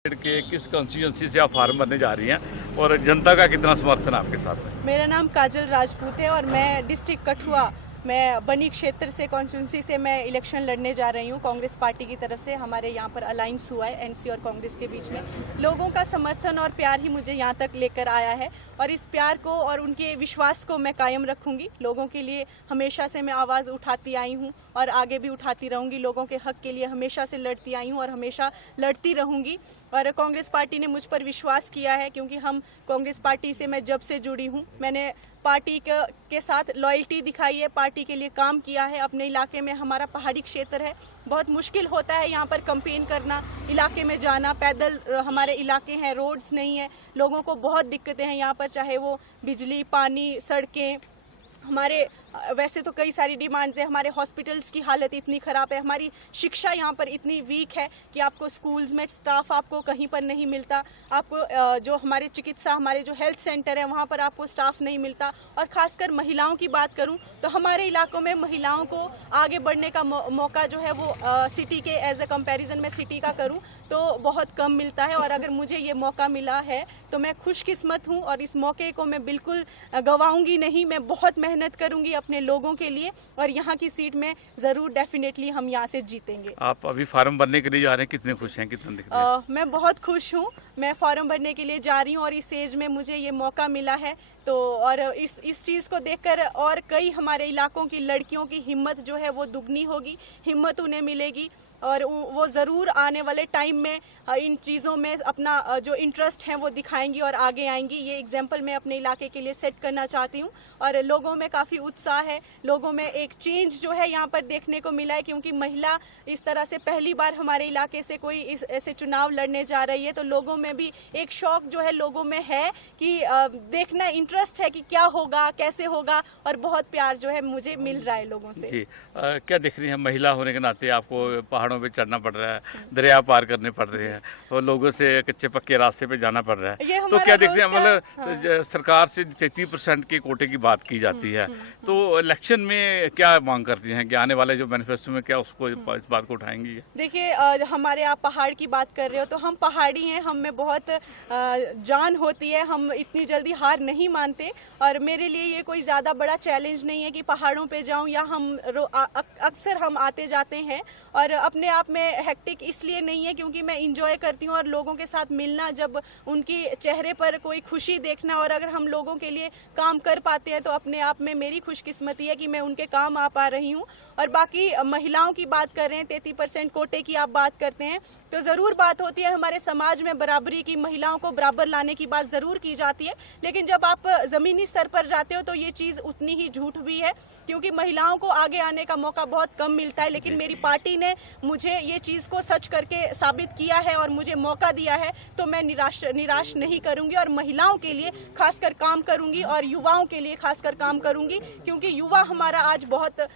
के किस कॉन्स्टिट्यूंसी से आप फार्म भरने जा रही हैं और जनता का कितना समर्थन आपके साथ है? मेरा नाम काजल राजपूत है और मैं डिस्ट्रिक्ट कठुआ मैं बनी क्षेत्र से कॉन्स्टिट्यूंसी से मैं इलेक्शन लड़ने जा रही हूँ। कांग्रेस पार्टी की तरफ से हमारे यहाँ पर अलायंस हुआ है एनसी और कांग्रेस के बीच में। लोगों का समर्थन और प्यार ही मुझे यहाँ तक लेकर आया है और इस प्यार को और उनके विश्वास को मैं कायम रखूंगी। लोगों के लिए हमेशा से मैं आवाज़ उठाती आई हूँ और आगे भी उठाती रहूंगी। लोगों के हक के लिए हमेशा से लड़ती आई हूँ और हमेशा लड़ती रहूंगी। और कांग्रेस पार्टी ने मुझ पर विश्वास किया है क्योंकि हम कांग्रेस पार्टी से मैं जब से जुड़ी हूँ मैंने पार्टी के साथ लॉयल्टी दिखाई है, पार्टी के लिए काम किया है। अपने इलाके में हमारा पहाड़ी क्षेत्र है, बहुत मुश्किल होता है यहाँ पर कैंपेन करना, इलाके में जाना, पैदल हमारे इलाके हैं, रोड्स नहीं है, लोगों को बहुत दिक्कतें हैं यहाँ पर, चाहे वो बिजली, पानी, सड़कें। हमारे वैसे तो कई सारी डिमांड्स है। हमारे हॉस्पिटल्स की हालत इतनी ख़राब है, हमारी शिक्षा यहाँ पर इतनी वीक है कि आपको स्कूल्स में स्टाफ आपको कहीं पर नहीं मिलता। आपको जो हमारे चिकित्सा, हमारे जो हेल्थ सेंटर है वहाँ पर आपको स्टाफ नहीं मिलता। और ख़ासकर महिलाओं की बात करूँ तो हमारे इलाकों में महिलाओं को आगे बढ़ने का मौका जो है वो सिटी के एज ए कंपैरिजन में सिटी का करूँ तो बहुत कम मिलता है। और अगर मुझे ये मौका मिला है तो मैं खुशकिस्मत हूँ और इस मौके को मैं बिल्कुल गंवाऊंगी नहीं। मैं बहुत मेहनत करूंगी अपने लोगों के लिए और यहाँ की सीट में ज़रूर डेफिनेटली हम यहाँ से जीतेंगे। आप अभी फार्म भरने के लिए जा रहे हैं, कितने खुश हैं, कितने दिख रहे हैं? मैं बहुत खुश हूँ। मैं फॉर्म भरने के लिए जा रही हूँ और इस एज में मुझे ये मौका मिला है तो और इस चीज़ को देखकर और कई हमारे इलाकों की लड़कियों की हिम्मत जो है वो दुगनी होगी, हिम्मत उन्हें मिलेगी और वो ज़रूर आने वाले टाइम में इन चीज़ों में अपना जो इंटरेस्ट है वो दिखाएंगी और आगे आएंगी। ये एग्जाम्पल मैं अपने इलाके के लिए सेट करना चाहती हूँ और लोगों में काफ़ी उत्साह है, लोगों में एक चेंज जो है यहाँ पर देखने को मिला है क्योंकि महिला इस तरह से पहली बार हमारे इलाके से कोई इस ऐसे चुनाव लड़ने जा रही है तो लोगों में भी एक शौक जो है लोगों में है कि देखना, इंटरेस्ट है कि क्या होगा, कैसे होगा और बहुत प्यार जो है मुझे मिल रहा है लोगों से। जी क्या दिख रही है? महिला होने के नाते आपको पहाड़ों पे चढ़ना पड़ रहा है, दरिया पार करने पड़ रहे हैं और लोगों से कच्चे पक्के रास्ते पे जाना पड़ रहा है, तो क्या देखते हैं मतलब सरकार से 33% के कोटे की बात की जाती है तो इलेक्शन में क्या मांग करती हैं कि आने वाले जो मैनिफेस्टो में क्या उसको इस बात को उठाएंगी? देखिए हमारे आप पहाड़ की बात कर रहे हो तो हम पहाड़ी हैं, हम में बहुत जान होती है, हम इतनी जल्दी हार नहीं मानते और मेरे लिए ये कोई ज़्यादा बड़ा चैलेंज नहीं है कि पहाड़ों पे जाऊं या हम अक्सर हम आते जाते हैं और अपने आप में हेक्टिक इसलिए नहीं है क्योंकि मैं इंजॉय करती हूँ और लोगों के साथ मिलना, जब उनकी चेहरे पर कोई खुशी देखना और अगर हम लोगों के लिए काम कर पाते हैं तो अपने आप में मेरी खुशकिस्मती है कि मैं उनके काम आ पा रही हूँ। और बाकी महिलाओं की बात कर रहे हैं, 33% कोटे की आप बात करते हैं तो ज़रूर बात होती है हमारे समाज में बराबरी की, महिलाओं को बराबर लाने की बात ज़रूर की जाती है, लेकिन जब आप ज़मीनी स्तर पर जाते हो तो ये चीज़ उतनी ही झूठ भी है क्योंकि महिलाओं को आगे आने का मौका बहुत कम मिलता है। लेकिन मेरी पार्टी ने मुझे ये चीज़ को सच करके साबित किया है और मुझे मौका दिया है तो मैं निराश नहीं करूंगी और महिलाओं के लिए खासकर काम करूंगी और युवाओं के लिए खासकर काम करूंगी क्योंकि युवा हमारा आज बहुत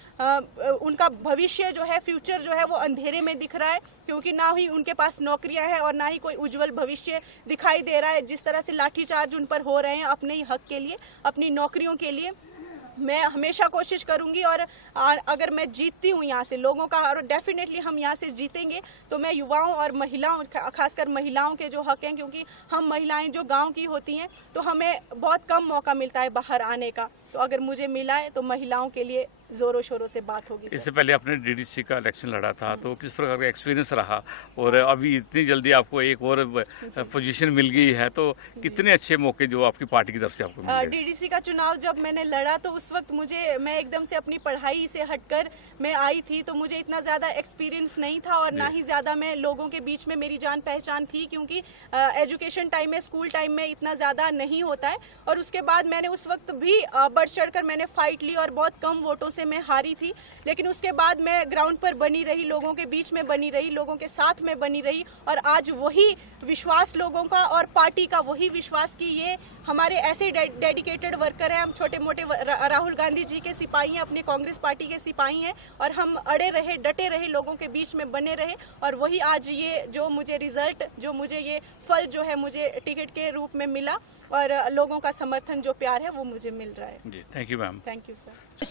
उनका भविष्य जो है, फ्यूचर जो है वो अंधेरे में दिख रहा है क्योंकि ना ही उनके पास नौकरियां हैं और ना ही कोई उज्जवल भविष्य दिखाई दे रहा है। जिस तरह से लाठीचार्ज उन पर हो रहे हैं अपने ही हक के लिए, अपनी नौकरियों के लिए, मैं हमेशा कोशिश करूंगी और अगर मैं जीतती हूं यहाँ से लोगों का और डेफिनेटली हम यहाँ से जीतेंगे तो मैं युवाओं और महिलाओं, खासकर महिलाओं के जो हक हैं क्योंकि हम महिलाएं जो गांव की होती हैं तो हमें बहुत कम मौका मिलता है बाहर आने का, तो अगर मुझे मिला है तो महिलाओं के लिए जोरों शोरों से बात होगी। इससे पहले आपने डीडीसी का इलेक्शन लड़ा था तो किस प्रकार का एक्सपीरियंस रहा और अभी इतनी जल्दी आपको एक और पोजीशन मिल गई है तो कितने अच्छे मौके जो आपकी पार्टी की तरफ से आपको मिल गए? डीडीसी का चुनाव जब मैंने लड़ा तो उस वक्त मैं एकदम से अपनी पढ़ाई से हटकर मैं आई थी तो मुझे इतना ज़्यादा एक्सपीरियंस नहीं था और ना ही ज़्यादा मैं लोगों के बीच में मेरी जान पहचान थी क्योंकि एजुकेशन टाइम में, स्कूल टाइम में इतना ज़्यादा नहीं होता है। और उसके बाद मैंने उस वक्त भी बढ़ चढ़ कर मैंने फाइट ली और बहुत कम वोटों से मैं हारी थी, लेकिन उसके बाद मैं ग्राउंड पर बनी रही, लोगों के बीच में बनी रही, लोगों के साथ में बनी रही और आज वही विश्वास लोगों का और पार्टी का वही विश्वास कि ये हमारे ऐसे डेडिकेटेड वर्कर हैं, हम छोटे मोटे राहुल गांधी जी के सिपाही हैं, अपने कांग्रेस पार्टी के सिपाही हैं और हम अड़े रहे, डटे रहे, लोगों के बीच में बने रहे और वही आज ये जो मुझे रिजल्ट, जो मुझे ये फल जो है मुझे टिकट के रूप में मिला और लोगों का समर्थन, जो प्यार है वो मुझे मिल रहा है। जी thank you ma'am. Thank you sir.